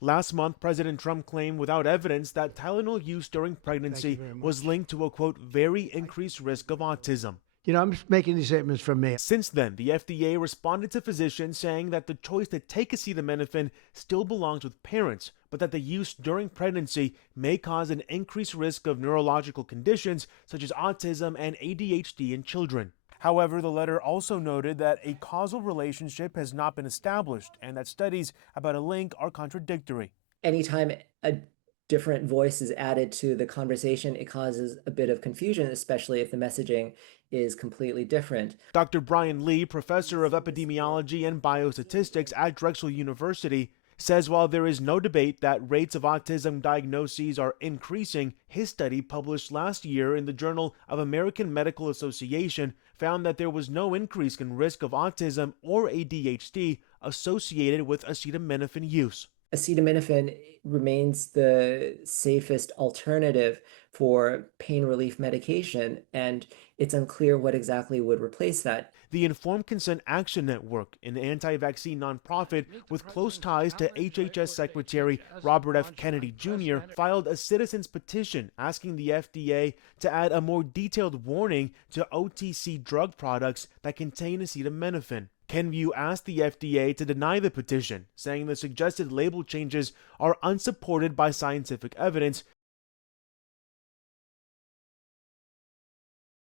Last month, President Trump claimed without evidence that Tylenol use during Thank you pregnancy very was much. linked to a, quote, very increased risk of autism. I'm just making these statements from me. Since then, the FDA responded to physicians saying that the choice to take acetaminophen still belongs with parents, but that the use during pregnancy may cause an increased risk of neurological conditions such as autism and ADHD in children. However, the letter also noted that a causal relationship has not been established and that studies about a link are contradictory. Anytime a different voice is added to the conversation, it causes a bit of confusion, especially if the messaging is completely different. Dr. Brian Lee, professor of epidemiology and biostatistics at Drexel University, says while there is no debate that rates of autism diagnoses are increasing, his study published last year in the Journal of American Medical Association found that there was no increase in risk of autism or ADHD associated with acetaminophen use. Acetaminophen remains the safest alternative for pain relief medication, and it's unclear what exactly would replace that. The Informed Consent Action Network, an anti-vaccine nonprofit with close ties to HHS Secretary Robert F. Kennedy Jr., filed a citizens petition asking the FDA to add a more detailed warning to OTC drug products that contain acetaminophen. Kenvue asked the FDA to deny the petition, saying the suggested label changes are unsupported by scientific evidence